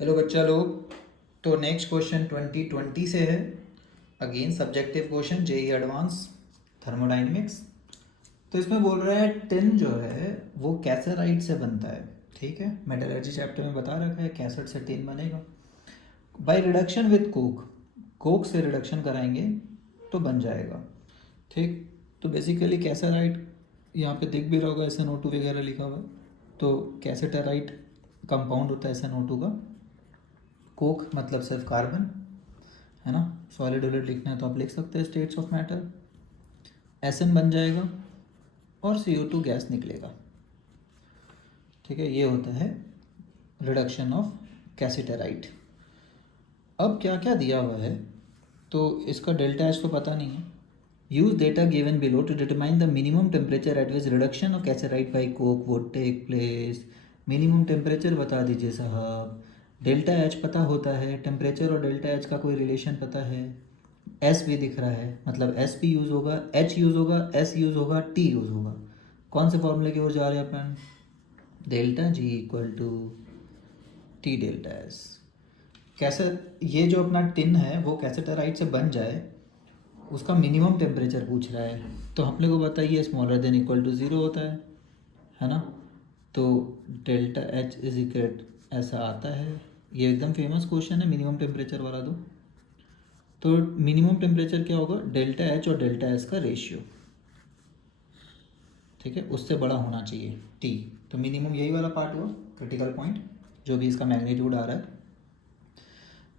Hello बच्चा लोग। तो नेक्स्ट क्वेश्चन 2020 से है। Again subjective question, JEE advance thermodynamics. तो इसमें बोल रहा है टिन जो है वो कैसेराइट से बनता है। ठीक है, मेटलर्जी चैप्टर में बता रखा है कैसेट से टिन बनेगा by reduction with Coke. Coke से रिडक्शन कराएंगे तो बन जाएगा। ठीक, तो बेसिकली कैसेराइट यहाँ पे दिख भी रहा होगा, SnO2 वगैरह लिखा हुआ है। तो कैसेटेराइट कंपाउंड होता है SnO2 का। कोक मतलब सिर्फ कार्बन है ना। सॉलिड वॉलिड लिखना है तो आप लिख सकते हैं स्टेट्स ऑफ मैटर। SN बन जाएगा और CO2 गैस निकलेगा। ठीक है, ये होता है रिडक्शन ऑफ कैसिटेराइट। अब क्या क्या दिया हुआ है, तो इसका डेल्टा एच तो पता नहीं है। Use data given below to determine the minimum temperature at which reduction of cassiterite by coke would take place. Minimum temperature बता दीजिए साहब। डेल्टा एच पता होता है, टेम्परेचर और डेल्टा एच का कोई रिलेशन पता है। एस भी दिख रहा है, मतलब एस भी यूज़ होगा, एच यूज़ होगा, एस यूज़ होगा, टी यूज़ होगा। कौन से फॉर्मूले की ओर जा रहे हैं अपन? Delta G equal to T delta S. कैसे ये जो अपना टिन है वो कैसेटेराइट से बन जाए, उसका मिनिमम टेम्परेचर पूछ रहा है। तो हम लोग को बताइए smaller than equal to zero होता है ना। तो डेल्टा एच इज इक्वल ऐसा आता है। ये एकदम फेमस क्वेश्चन है मिनिमम टेम्परेचर वाला। तो मिनिमम टेम्परेचर क्या होगा? डेल्टा एच और डेल्टा एस का रेशियो। ठीक है, उससे बड़ा होना चाहिए टी। तो मिनिमम यही वाला पार्ट हुआ, क्रिटिकल पॉइंट, जो भी इसका मैग्नीट्यूड आ रहा है।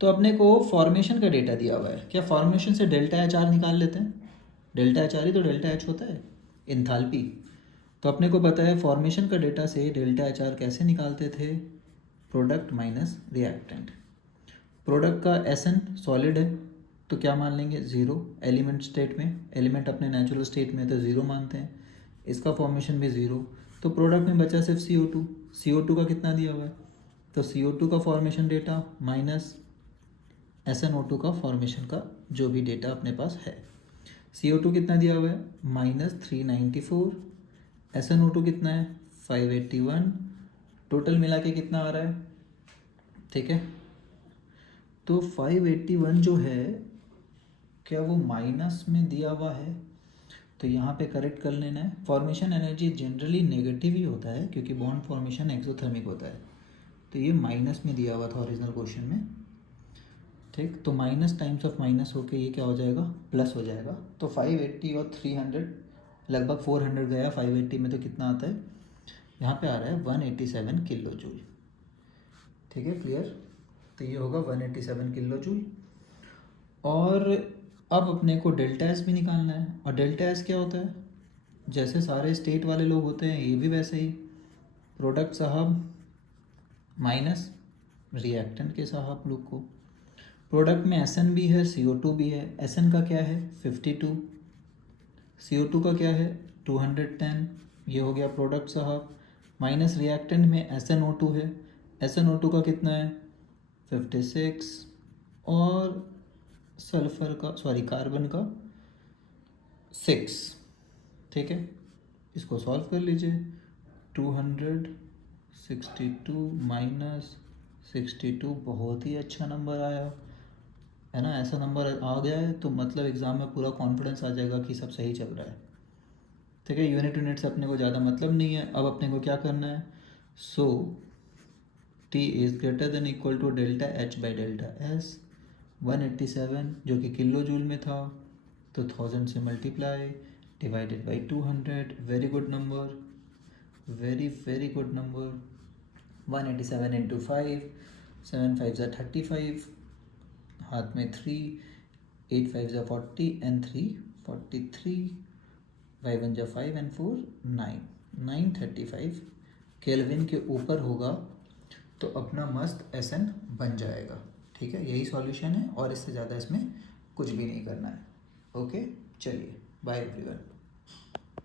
तो अपने को फॉर्मेशन का डेटा दिया हुआ है। क्या फॉर्मेशन से डेल्टा एच आर निकाल लेते हैं? डेल्टा एच आर ही तो डेल्टा एच होता है, इंथाल्पी। तो अपने को पता है फॉर्मेशन का डेटा से डेल्टा एच आर कैसे निकालते थे? Product minus reactant. प्रोडक्ट का एसन सॉलिड है तो क्या मान लेंगे? ज़ीरो। एलिमेंट स्टेट में, एलिमेंट अपने नेचुरल स्टेट में तो ज़ीरो मानते हैं। इसका फॉर्मेशन भी ज़ीरो। तो प्रोडक्ट में बचा सिर्फ CO2। CO2 का कितना दिया हुआ है? तो CO2 का फॉर्मेशन डेटा माइनस SnO2 का फॉर्मेशन का जो भी डेटा अपने पास है। CO2 कितना दिया हुआ है? -394। SnO2 कितना है? 581। टोटल मिला के कितना आ रहा है? ठीक है, तो 581 जो है, क्या वो माइनस में दिया हुआ है? तो यहाँ पे करेक्ट कर लेना है। फॉर्मेशन एनर्जी जनरली नेगेटिव ही होता है क्योंकि बॉन्ड फॉर्मेशन एक्सोथर्मिक होता है। तो ये माइनस में दिया हुआ था ओरिजिनल क्वेश्चन में। ठीक, तो माइनस टाइम्स ऑफ माइनस होके ये क्या हो जाएगा? प्लस हो जाएगा। तो 580 और 300 लगभग 400 गया। 580 में तो कितना आता है? यहाँ पे आ रहा है 187 किलो जूल। ठीक है, क्लियर। तो ये होगा 187 किलो जूल। और अब अपने को डेल्टा एस भी निकालना है। और डेल्टा एस क्या होता है? जैसे सारे स्टेट वाले लोग होते हैं ये भी वैसे ही। प्रोडक्ट साहब माइनस रिएक्टेंट के साहब लोग को। प्रोडक्ट में SN भी है, CO2 भी है। SN का क्या है? 52। CO2 का क्या है? 210। ये हो गया प्रोडक्ट साहब। माइनस रिएक्टेंट में SnO2 है। SnO2 का कितना है? 56। और सल्फर का, सॉरी कार्बन का 6। ठीक है, इसको सॉल्व कर लीजिए। 262 माइनस 62 बहुत ही अच्छा नंबर आया है ना। ऐसा नंबर आ गया है तो मतलब एग्ज़ाम में पूरा कॉन्फिडेंस आ जाएगा कि सब सही चल रहा है। ठीक है, यूनिट से अपने को ज़्यादा मतलब नहीं है। अब अपने को क्या करना है? So T is greater than equal to delta H by delta S. 187 जो कि किलो जूल में था, तो 1000 से multiply divided by 200। Very good number, very very good number. 187 into 5, 7 5 ज़ा 35, हाथ में 3, 8 5 ज़ा 40 एंड 3 43, 5 1 ज़ा 5 एंड 4 9, 935 केल्विन के ऊपर होगा तो अपना मस्त SN बन जाएगा। ठीक है, यही सॉल्यूशन है और इससे ज़्यादा इसमें कुछ भी नहीं करना है। ओके, चलिए बाय एवरीवन।